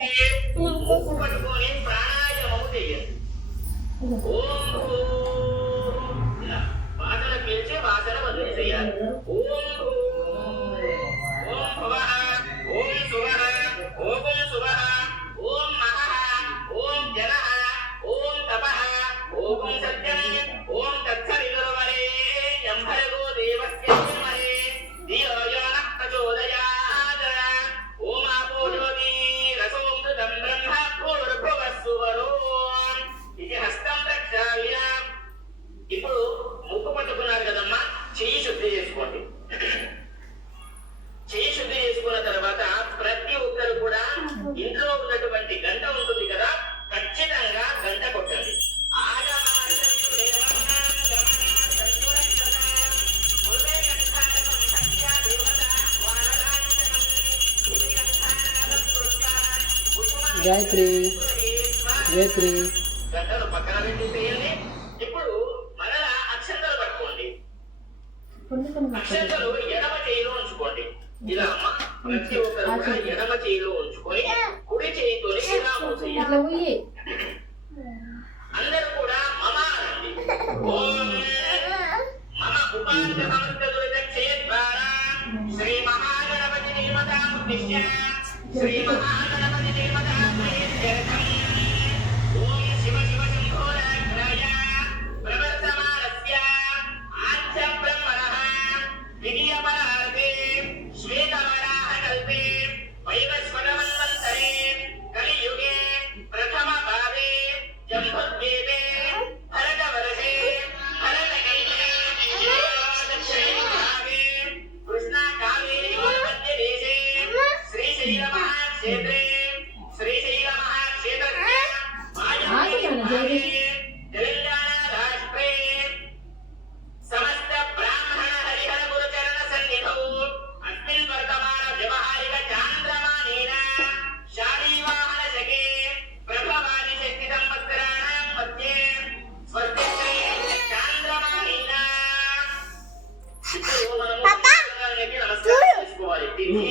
పట్టుకొని ప్రాణాయామము చేయాలి ఓం బాధలు పీల్చి బాధలు వదిలేసేయాలి ఓం గాయత్రి గాయత్రి. దివ్య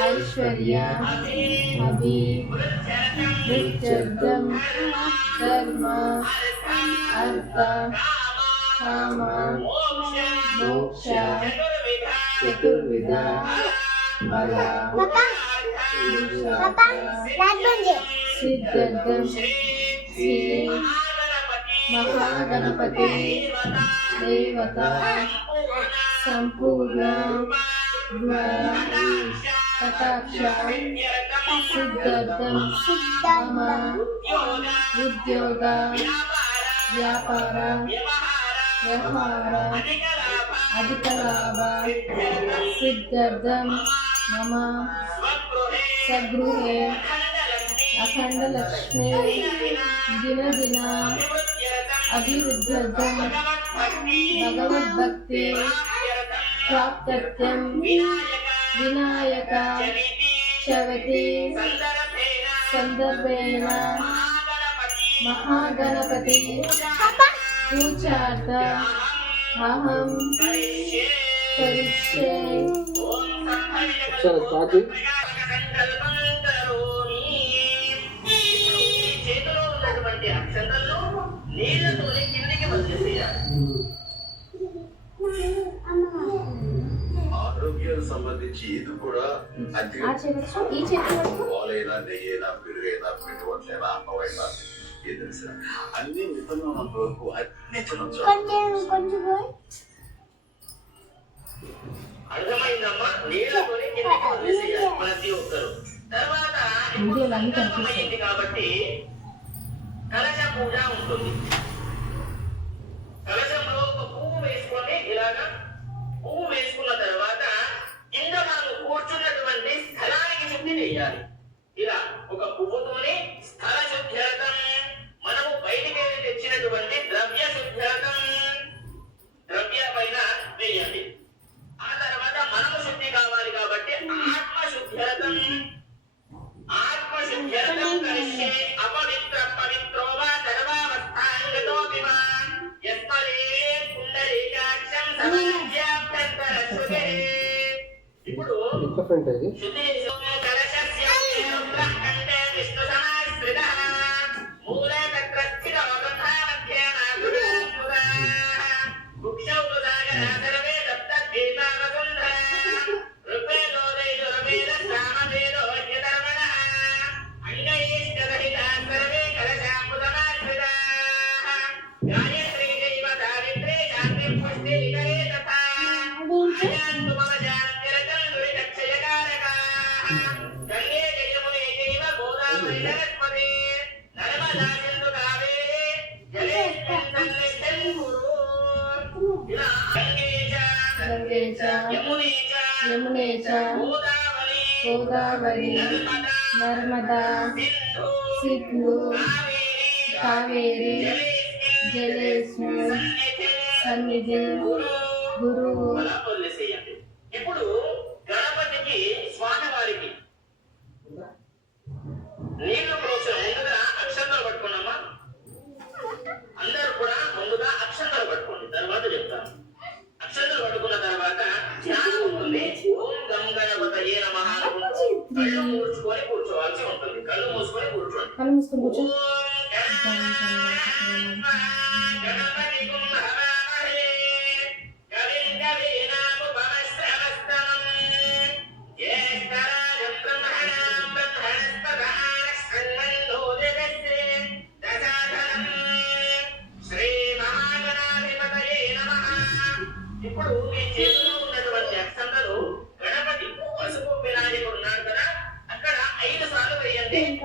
Aishwarya Abhi Vichardham Karma, Artha Kama Moksha Chaturvidha Bala Papa Papa Radhanje Siddhartham Sri Mahaganapati Devata Sampurna Dwaraish कटाक्षान् सिद्धार्थं मम उद्योग व्यापार व्यवहार अधिकलाभ सिद्ध मम सगृह सगृहे दिन दिन अभिवृद्ध्यर्थं भगवद्भक्ति प्राप्त्यर्थं వినాయక చవితి సందర్భేణ మహాగణపతి పూజార్థ అహం కరిష్యే. చేతిలో ఉన్నటువంటి వచ్చేసేయాలి. సంబంధించి ఏది కూడా పాలైనా నెయ్యైనా పెరుగైనా పిండివట్లైనా అన్నమైనా ఏదైనా అన్ని మితమైనంత అన్ని తినొచ్చు. అర్థమైందమ్మా? నీళ్ళతోనే ప్రతి ఒక్కరు. తర్వాత కాబట్టి కలశ పూజ ఉంటుంది.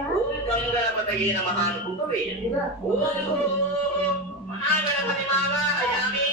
ఓం గంగణపతయే నమః అనుకుంటూ వేయండి మహాగణపతి మావాహయామి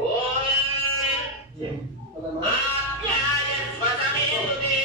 ఓం. ఆప్యాయస్వతమేతుతే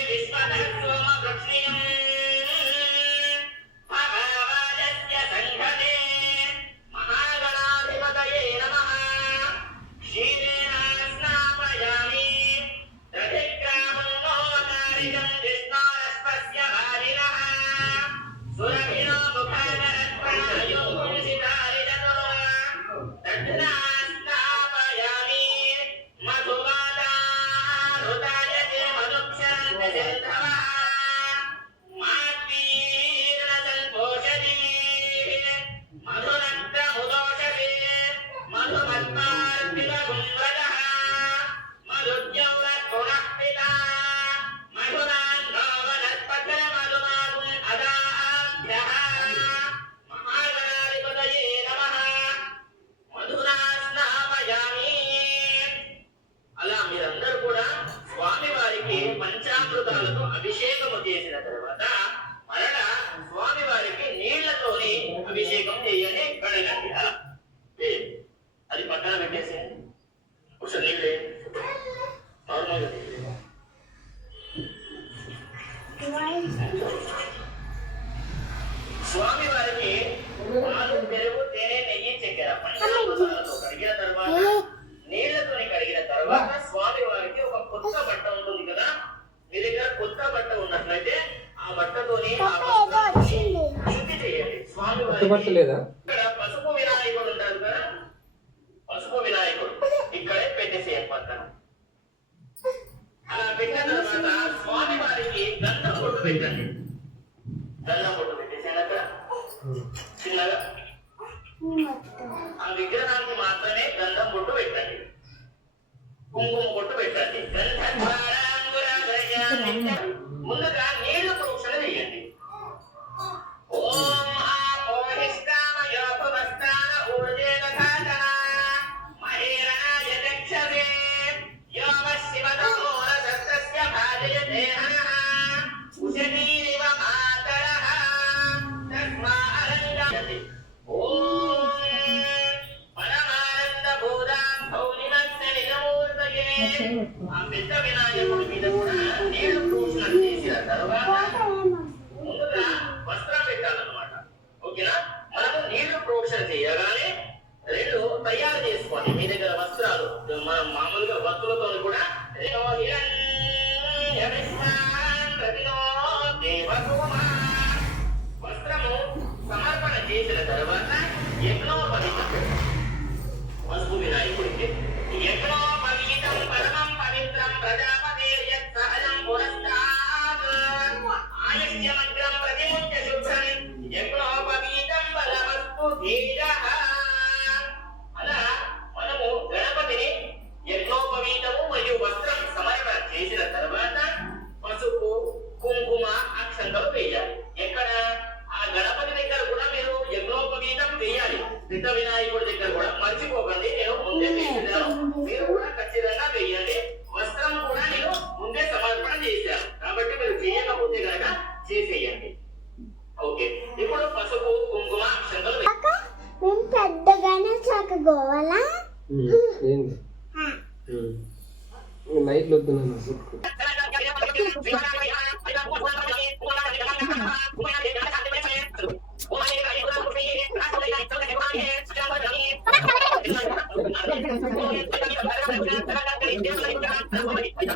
స్వామి ఆ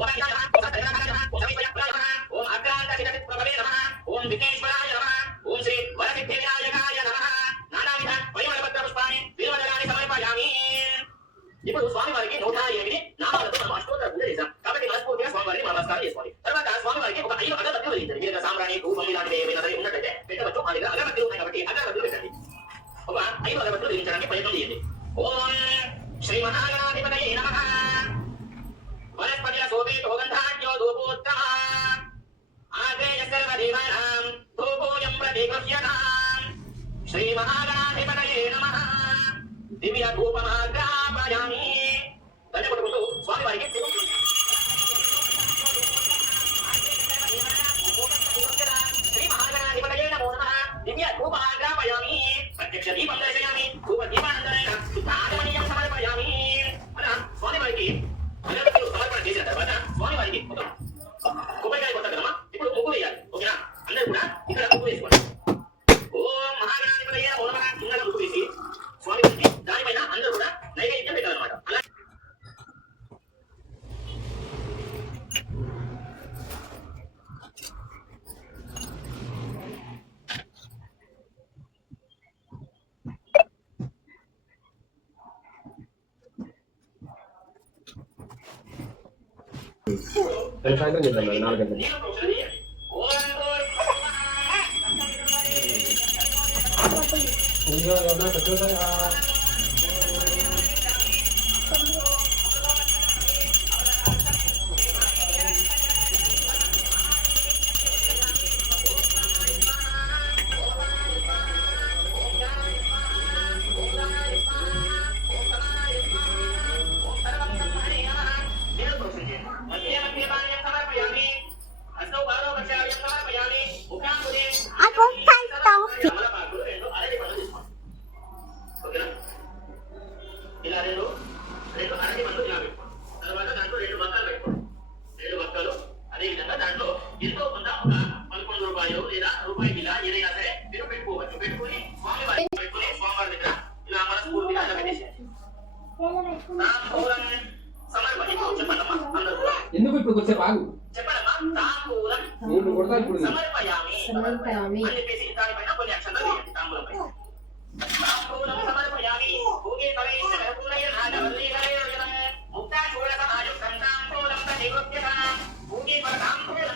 ว่าจะรับ 你玩来呀？你要要那个多少呀？ఎందుకు ఇప్పుడు కొంచెం ఆగు? ఇప్పుడు కొడతా ఇప్పుడు సమర్పయామి. భూమి పరకాంపురం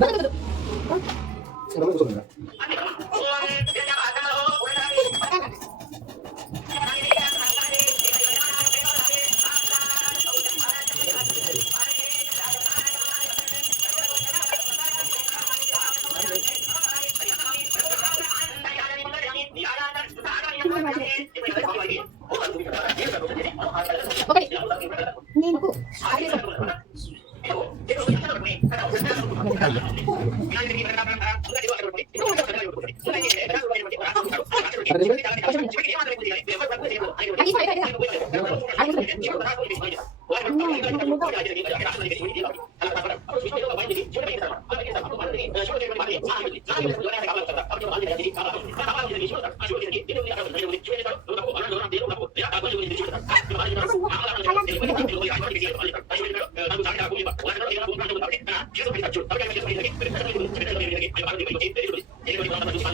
Bakit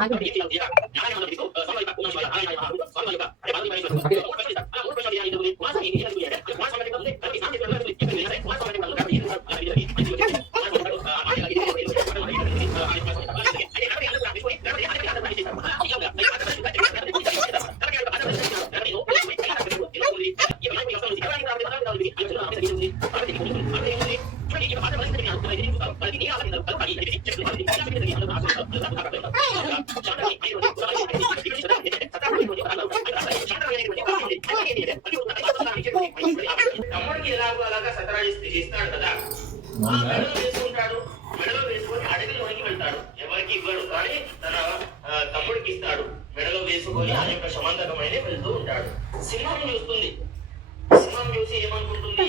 何の人? తమ్ముడికి ఎలాగో అలాగా చేస్తాడు కదా ఆ మెడలో వేసుకుంటాడు మెడలో వేసుకొని అడవిలోనికి వెళ్తాడు ఎవరికి ఇవ్వడు కానీ తన ఆ, తమ్ముడికి ఇస్తాడు. మెడలో వేసుకొని ఆ యొక్క సమంతకమైన వెళ్తూ ఉంటాడు. సింహం చూస్తుంది సింహం చూసి ఏమనుకుంటుంది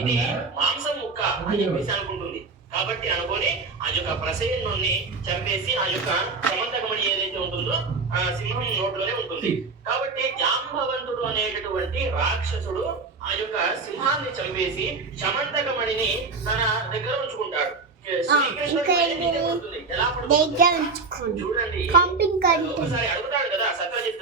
ఇది మాంసం ముక్క అని చెప్పేసి అనుకుంటుంది. కాబట్టి అనుకొని ఆ యొక్క ప్రసయనుని చంపేసి ఆ యొక్క సమంతకమణి ఏదైతే ఉంటుందో ఆ సింహం నోట్లోనే ఉంటుంది. కాబట్టి జాంబవంతుడు అనేటటువంటి రాక్షసుడు ఆ యొక్క సింహాన్ని చంపేసి సమంతకమణిని తన దగ్గర ఉంచుకుంటాడు. ఇంకా ఉంచుకోండి పంపింగ్ కంటే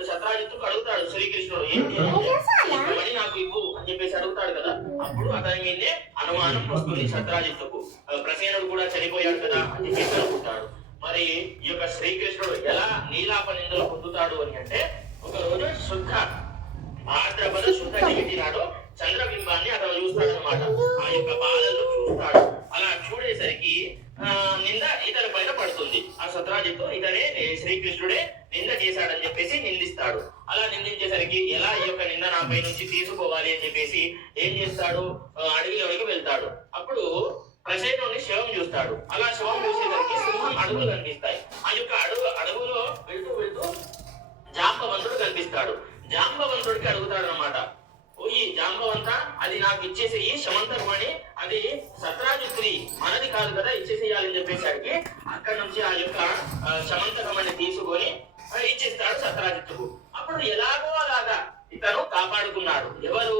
సత్రాజిత్తుకు అడుగుతాడు శ్రీకృష్ణుడు. ఏంటి అంటే, ఈ పని నాకు ఇవ్వు అని చెప్పేసి అడుగుతాడు కదా. అప్పుడు అతని మీదే అనుమానం వస్తుంది సత్రాజిత్తుకు. ప్రసేనుడు కూడా చనిపోయాడు కదా అని చెప్పేసి అనుకుంటాడు మరి ఈ యొక్క శ్రీకృష్ణుడు ఎలా నీలాప నిందలు పొందుతాడు అని అంటే ఒక రోజు శుద్ధ భాద్రపద శుద్ధ చవితి నాడు చంద్రబింబాన్ని అతను చూస్తాడు అనమాట ఆ యొక్క బాలలో చూస్తాడు. అలా చూడేసరికి ఆ, నింద ఇతని పైన పడుతుంది. ఆ సత్రాజిత్తు ఇతనే శ్రీకృష్ణుడే నింద చేశాడని చెప్పేసి నిందిస్తాడు. అలా నిందించేసరికి ఎలా ఈ యొక్క నింద నాపై నుంచి తీసుకోవాలి అని చెప్పేసి ఏం చేస్తాడు? అడవిలోనికి వెళ్తాడు. అప్పుడు ప్రసేనుని శవం చూస్తాడు. అలా శవం చూసేసరికి సింహం అడుగులు కనిపిస్తాయి. ఆ యొక్క అడుగు అడుగులో వెళ్తూ వెళ్తూ జాంబవంతుడు కనిపిస్తాడు. జాంబవంతుడికి అడుగుతాడు అనమాట అది నాకు ఇచ్చేసేయి శమంతకమణి అది సత్రాజిత్రి మనది కాదు కదా ఇచ్చేసేయాలని చెప్పేసరికి అక్కడ నుంచి ఆ యొక్క శమంతకమణి తీసుకొని ఇచ్చేస్తాడు సత్రాజిత్తుకు. అప్పుడు ఎలాగో అలాగా ఇతను కాపాడుకున్నాడు. ఎవరు?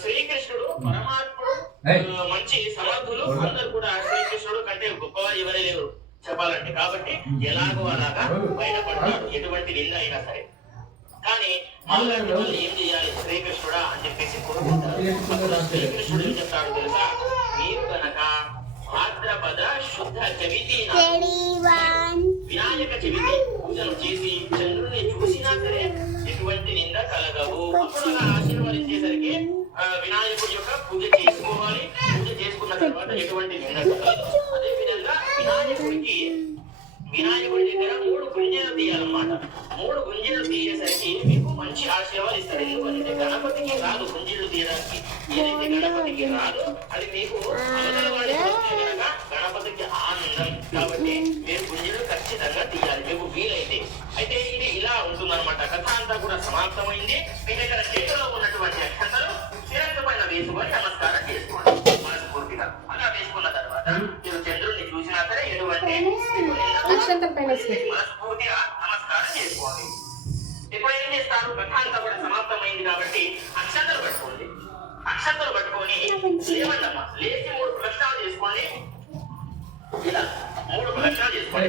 శ్రీకృష్ణుడు పరమాత్ముడు మంచి సమర్థులు అందరు కూడా శ్రీకృష్ణుడు కంటే గొప్పవారు ఎవరే లేరు చెప్పాలంటే. కాబట్టి ఎలాగో అలాగా బయటపడతాడు ఎటువంటి నింద అయినా సరే. కానీ మామూలు వాళ్ళు ఏం చేయాలి? శ్రీకృష్ణుడా అని చెప్పేసి కోరుకుంటారు. అప్పుడు శ్రీకృష్ణుడు ఏం చెప్తాడు తెలుసా? మీరు గనక భాద్రపద శుద్ధ చవితి నాడు తెలివన్ వినాయక చవితి పూజలు చేసి చంద్రుడిని చూసినా సరే ఎటువంటి నింద కలగవు. అప్పుడు ఆశీర్వదించేసరికి వినాయకుడి యొక్క పూజ చేసుకోవాలి. పూజ చేసుకున్న తర్వాత ఎటువంటి నింద కలగదు. అదే విధంగా వినాయకుడికి వినాయకుడి దగ్గర మూడు గుంజలు తీయాలన్నమాట. మూడు గుంజలు తీయేసరికి మీకు మంచి ఆశీర్వాదం ఇస్తాడు. ఎందుకంటే గణపతికి రాదు గుంజలు తీయడానికి. ఏదైతే గణపతికి రాదు. అది మీకు గణపతికి ఆనందం. కాబట్టి మీరు గుంజలు ఖచ్చితంగా తీయాలి. మీకు వీలైతే. అయితే ఇది ఇలా ఉంటుందన్నమాట. కథ అంతా కూడా సమాప్తమైంది. మీ దగ్గర చేతిలో ఉన్నటువంటి అక్షంతలు శిరస్సు పైన వేసుకొని నమస్కారం చేసుకోండి. మనస్ఫూర్తిగా అలా వేసుకున్న తర్వాత మీరు చంద్రుడిని చూసినా సరే ఎటువంటి. మనస్ఫూర్తిగా నమస్కారం చేసుకోవాలి. ఇప్పుడు ఏం చేస్తారు అంతా కూడా సమాప్తమైంది కాబట్టి అక్షంతలు పట్టుకోండి. అక్షంతలు పట్టుకొని లేవండమ్మా లేచి మూడు ప్రశ్నలు చేసుకోండి. ఇలా మూడు ప్రశ్నలు చేసుకోండి.